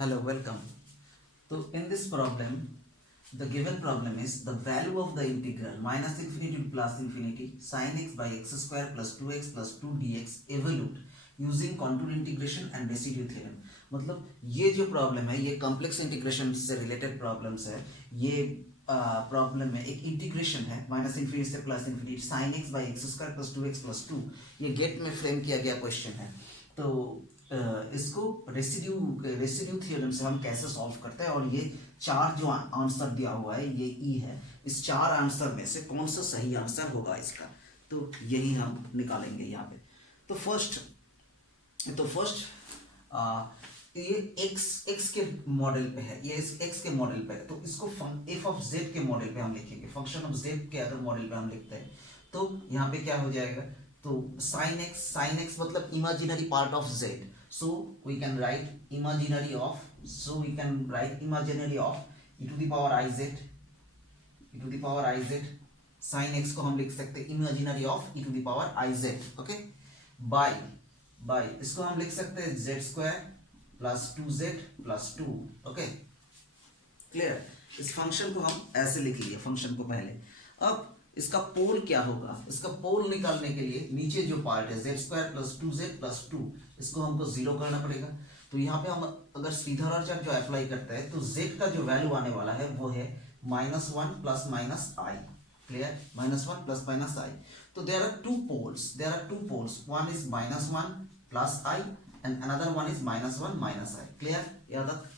Hello, welcome. So in this problem, the given problem is the value of the integral minus infinity to plus infinity sin x by x square plus 2x plus 2 dx evolute using contour integration and residue theorem. मतलब ये जो problem है ये complex integration से related problems है. ये problem में एक इंटीग्रेशन है माइनस इन्फिनिटी से plus infinity sine x by x square plus 2x plus 2. ये गेट में फ्रेम किया गया क्वेश्चन है. तो इसको रेसिड्यू थ्योरम से हम कैसे सॉल्व करते हैं, और ये चार जो आंसर दिया हुआ है ये ई है. इस चार आंसर में से कौन सा सही आंसर होगा इसका, तो यही हम निकालेंगे यहाँ पे. तो फर्स्ट ये x के मॉडल पे है, ये इस x के मॉडल पे है, तो इसको f ऑफ z के मॉडल पे हम लिखेंगे. फंक्शन ऑफ z के अगर मॉडल पे हम लिखते हैं तो यहाँ पे क्या हो जाएगा, तो sin x मतलब imaginary part of z. So we can write imaginary of e to the power iz sin x को हम लिख सकते हैं imaginary of e to the power iz. Okay, by इसको हम लिख सकते हैं z square plus 2z plus 2. Okay, clear. इस फंक्शन को हम ऐसे लिख लिए, फंक्शन को पहले. अब इसका पोल क्या होगा, इसका पोल निकालने के लिए नीचे जो पार्ट है z square plus 2z plus 2, इसको हमको जीरो करना पड़ेगा. तो यहाँ पे हम अगर सीधा जो अप्लाई करते हैं तो z का जो वैल्यू आने वाला है वो है -1 plus minus i. Clear, -1 plus minus i. तो there are two poles, one is -1 plus i and another one is -1 minus i. Clear, याद तक.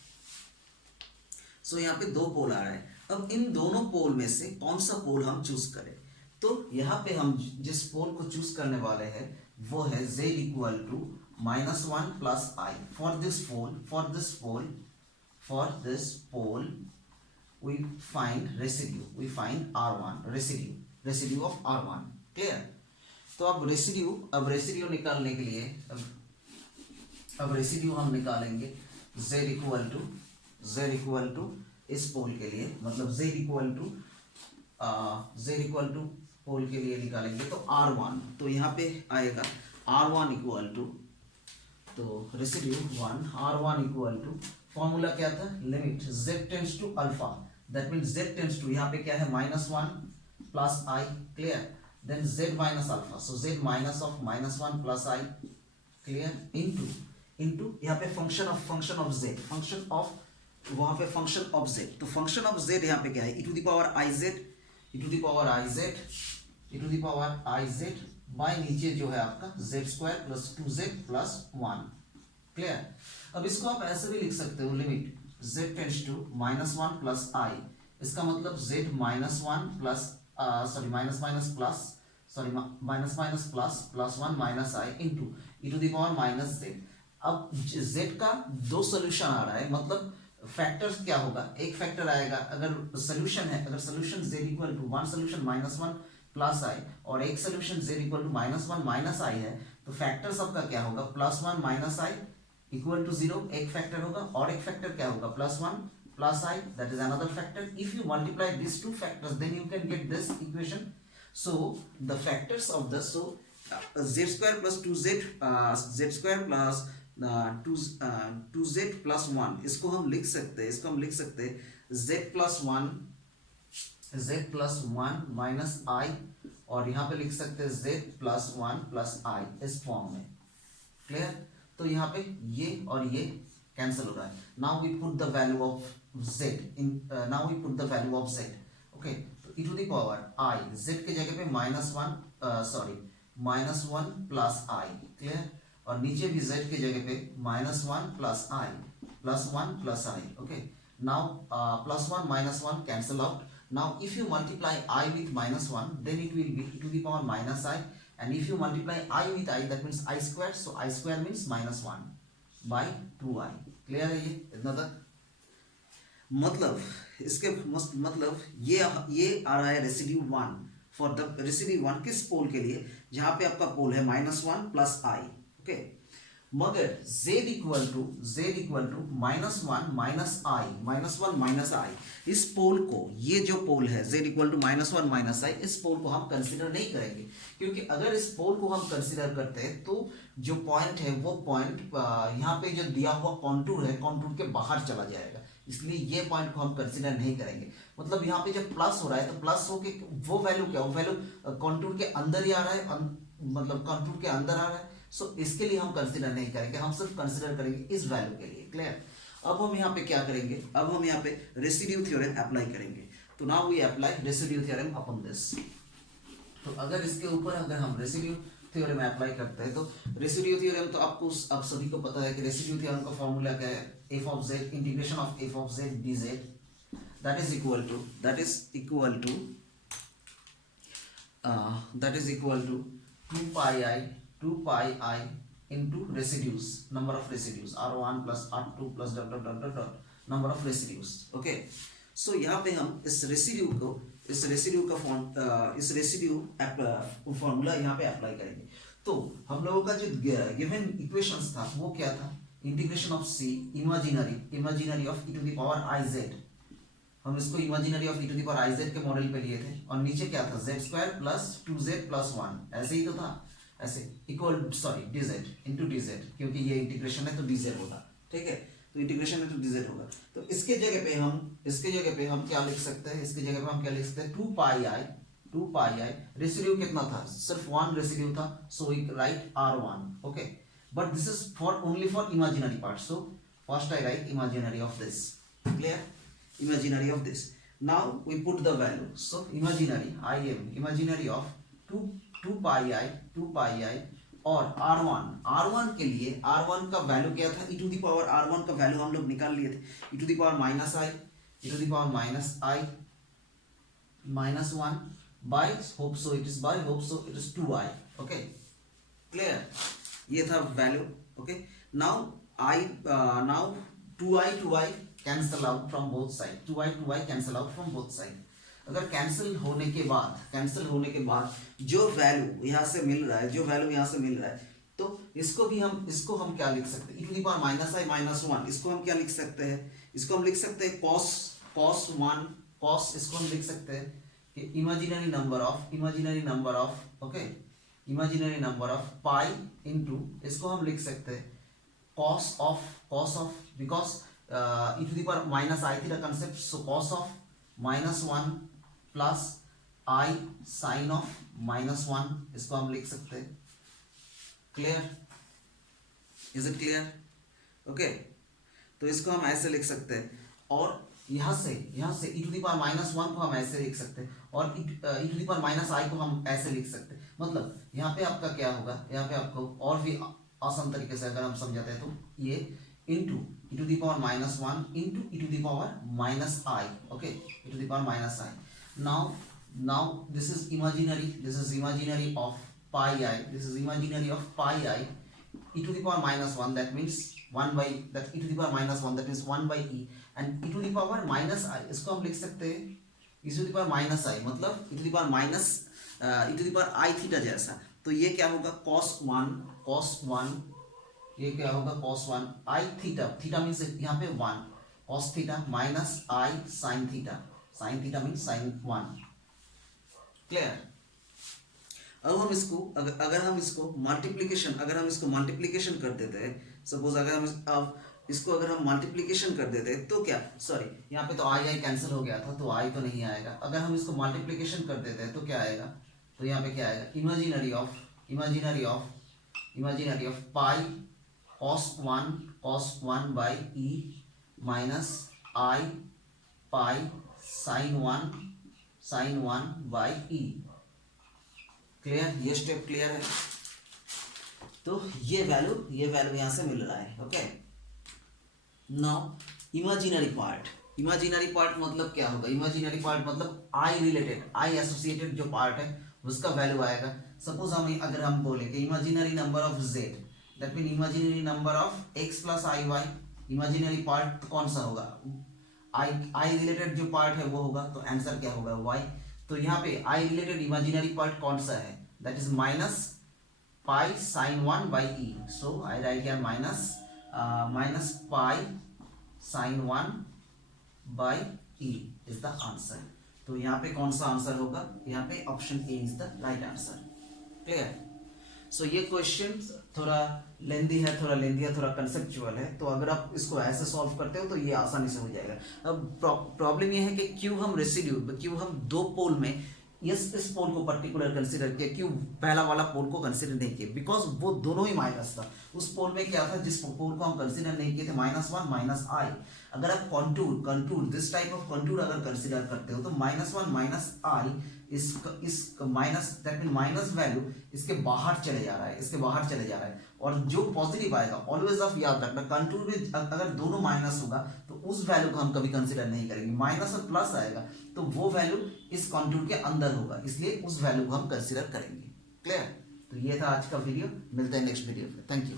सो यहाँ पे दो पोल आ रहा है. अब इन दोनों पोल में से कौन सा पोल हम चूज करें, तो यहाँ पे हम जिस पोल को चूज करने वाले हैं वो है z equal to -1 plus i. For this pole we find R1 residue of R1. Clear. तो अब रेसिड्यू निकालने के लिए अब रेसिड्यू हम निकालेंगे z इक्वल टू इस पोल के लिए, मतलब z इक्वल टू पोल के लिए निकालेंगे तो R1. तो यहाँ पे आएगा R1 इक्वल टू, तो residue 1 R1 equal to, formula क्या था, limit z tends to alpha, that means z tends to, यहाँ पे क्या है -1 plus i. Clear, then z minus alpha, so z minus of -1 plus i. Clear, into यहाँ पे function of z, वहां पे फंक्शन ऑफ z. तो function of z यहाँ पे क्या है, e to the power iz bye नीचे जो है आपका z square plus 2z plus 1. Clear. अब इसको आप ऐसे भी लिख सकते हो, limit z tends to -1 plus i. इसका मतलब z -1 plus minus plus 1 minus i into e to the power minus z. अब z का दो सोल्यूशन आ रहा है, मतलब फैक्टर्स क्या होगा, एक फैक्टर आएगा अगर solution z equal to one solution -1 plus i और एक solution z equal to -1 minus i है, तो फैक्टर सबका क्या होगा, +1 माइनस आई इक्वल टू 0 एक फैक्टर होगा, और एक फैक्टर क्या होगा, +1 plus i, that is another factor. If you multiply this two factors then you can get this equation. So the factors of the z square plus 2z plus 1, इसको हम लिख सकते हैं z प्लस 1 माइनस आई, और यहाँ पे लिख सकते हैं z प्लस 1 प्लस आई इस फॉर्म में. क्लियर. तो यहाँ पे ये और ये कैंसिल हो रहा है. Now we put the value of z okay. तो e to the power i, z के जगह पे -1 प्लस आई. क्लियर. और नीचे भी z के जगह पे -1 plus i plus 1 plus i. Okay, now +1 -1 cancel out. Now if you multiply I with -1 then it will be e to the power minus I, and if you multiply I with I that means I square, so I square means -1 by 2i. Clear है ये इतना तक. मतलब ये आ रहा है residue 1 for the residue 1 किस पोल के लिए, जहां पे आपका पोल है -1 प्लस आई. ओके, मगर z इक्वल टू -1 माइनस आई, इस पोल को, ये जो पोल है z इक्वल टू -1 माइनस आई, इस पोल को हम कंसिडर नहीं करेंगे, क्योंकि अगर इस पोल को हम कंसिडर करते हैं तो जो पॉइंट है वो पॉइंट यहाँ पे जो दिया हुआ कॉन्टूर है, कॉन्टूर के बाहर चला जाएगा, इसलिए ये पॉइंट को हम कंसिडर नहीं करेंगे। मतलब यहाँ पे जब प्लस हो रहा है तो प्लस हो के वो वैल्यू क्या, वो वैल्यू कॉन्टूर के अंदर ही आ रहा है, मतलब कॉन्टूर के अंदर आ रहा है, सो इसके लिए हम कंसिडर नहीं करेंगे, हम सिर्फ कंसिडर करेंगे इस वैल्यू के लिए। क्लियर? अब हम यहाँ पे क्या करेंगे, अब हम यहाँ पे रेसिड्यू थ्योरम अप्लाई करेंगे। तो now we apply residue theorem upon this. तो अगर इसके ऊपर अगर हम रेसिड्यू थ्योरम अप्लाई करते हैं तो रेसिड्यू थ्योरम तो आपको आप सभी को पता है कि रेसिड्यू थ्योरम का फॉर्मूला क्या है, f of z integration of f of z dz that is equal to 2 pi I into residues, number of residues r1 plus r2 plus dot dot dot dot dot number of residues। okay, so यहाँ पे हम इस residue formula यहाँ पे apply करेंगे। तो हम लोगों का जो गिवन इक्वेशंस था वो क्या था, integration of c imaginary of e to the power i z, हम इसको imaginary of e to the power i z के मॉडल पे लिए थे, और नीचे क्या था z square plus 2z plus 1, ऐसे ही तो था, ऐसे इक्वल dz इनटू dz, क्योंकि ये इंटीग्रेशन है तो dz होगा। ठीक है, तो इंटीग्रेशन है तो dz होगा। तो इसके जगह पे हम क्या लिख सकते हैं, इसके जगह पे हम क्या लिख सकते हैं, 2 पाई आई, रेसिड्यू कितना था, सिर्फ 1 रेसिड्यू था, so we write r1। Okay, but this is only for imaginary part, so first I write imaginary of this। clear? Imaginary of this, now we put the value, so imaginary of 2 pi I और r1 के लिए r1 का value क्या था, e to the power r1 का value हम लोग निकाल लिए थे, e to the power minus i -1 by hope so it is 2i। okay, clear? ये था value. Okay, now 2i cancel out from both side, 2i cancel out from both side. अगर cancel होने के बाद जो वैल्यू यहाँ से मिल रहा है, तो इसको हम क्या लिख सकते हैं, e to the power -i-1, इसको हम क्या लिख सकते हैं, इसको हम लिख सकते हैं cos, इसको हम लिख सकते हैं कि imaginary number of pi into, इसको हम लिख सकते हैं cos of because e to the power minus i theta concept, so cos of -1 plus i sine of -1, इसको हम लिख सकते हैं। Clear? Is it clear? Okay, तो इसको हम ऐसे लिख सकते हैं, और यहाँ से e टू द पावर -1 को हम ऐसे लिख सकते हैं, और e to the power -i को हम ऐसे लिख सकते हैं। मतलब यहाँ पे आपका क्या होगा, यहाँ पे आपको और भी आसान तरीके से अगर हम समझाते हैं तो ये into e to the power -1 into e to the power -i। Okay, e to the power -i। now this is imaginary of pi I, e to the power -1, that means 1 by that, e to the power -1 that means 1 by e, and e to the power -i, इसको हम लिख सकते हैं e to the power -i, मतलब e to the power i theta जैसा। तो ये क्या होगा, cos 1, ये क्या होगा cos 1 i थीटा मीन्स यहाँ पे 1, cos theta minus i sin theta means sin 1। Clear? अब हम इसको अगर हम इसको मल्टीप्लिकेशन कर देते हैं, सपोज अगर हम मल्टीप्लिकेशन कर देते हैं तो क्या, सॉरी यहाँ पे तो आई कैंसिल हो गया था तो आई तो नहीं आएगा। अगर हम इसको मल्टीप्लिकेशन कर देते हैं तो क्या आएगा, तो यहाँ पे क्या आएगा, imaginary of pi cos 1 by e minus I pi sin 1 by e। Clear? ये स्टेप क्लियर है? तो ये वैल्यू यहाँ से मिल रहा है। ओके, नाउ इमेजिनरी पार्ट मतलब क्या होगा, इमेजिनरी पार्ट मतलब आई एसोसिएटेड जो पार्ट है उसका वैल्यू आएगा। सपोज अगर हम बोले कि imaginary number of z, that mean imaginary number of x plus i y, imaginary part कौन सा होगा, आई रिलेटेड जो पार्ट है वो होगा, तो आंसर क्या होगा y। तो यहाँ पे आई रिलेटेड इमेजिनरी पार्ट कौन सा है, that is minus pi sine 1 by e, so I write here minus pi sine 1 by e is the answer. तो यहाँ पे कौन सा आंसर होगा, यहाँ पे option a is the right answer. Clear? So ये क्वेश्चन थोड़ा लेंदी है, थोड़ा कंसेप्चुअल है, तो अगर आप इसको ऐसे सॉल्व करते हो तो ये आसानी से हो जाएगा। अब प्रॉब्लम ये है कि क्यों हम रेसिड्यू, क्यों हम दो पोल में इस पोल को पर्टिकुलर कंसीडर किया, क्यों पहला वाला पोल को कंसीडर नहीं किया, बिकॉज वो दोनों ही माइनस था। उस पोल में क्या था, जिस पोल को हम कंसीडर नहीं किए थे, -1 माइनस आई। अगर आप contour this type of contour अगर कंसीडर करते हो तो -1 माइनस आई इस minus, that mean minus value इसके बाहर चले जा रहा है, और जो पॉजिटिव आएगा ऑलवेज आप याद रखना, कंटूर में अगर दोनों माइनस होगा तो उस वैल्यू को हम कभी कंसीडर नहीं करेंगे। माइनस और प्लस आएगा तो वो वैल्यू इस कंटूर के अंदर होगा, इसलिए उस वैल्यू को हम कंसीडर करेंगे। क्लियर? तो ये था आज का वीडियो, मिलते हैं नेक्स्ट वीडियो पे। Thank you.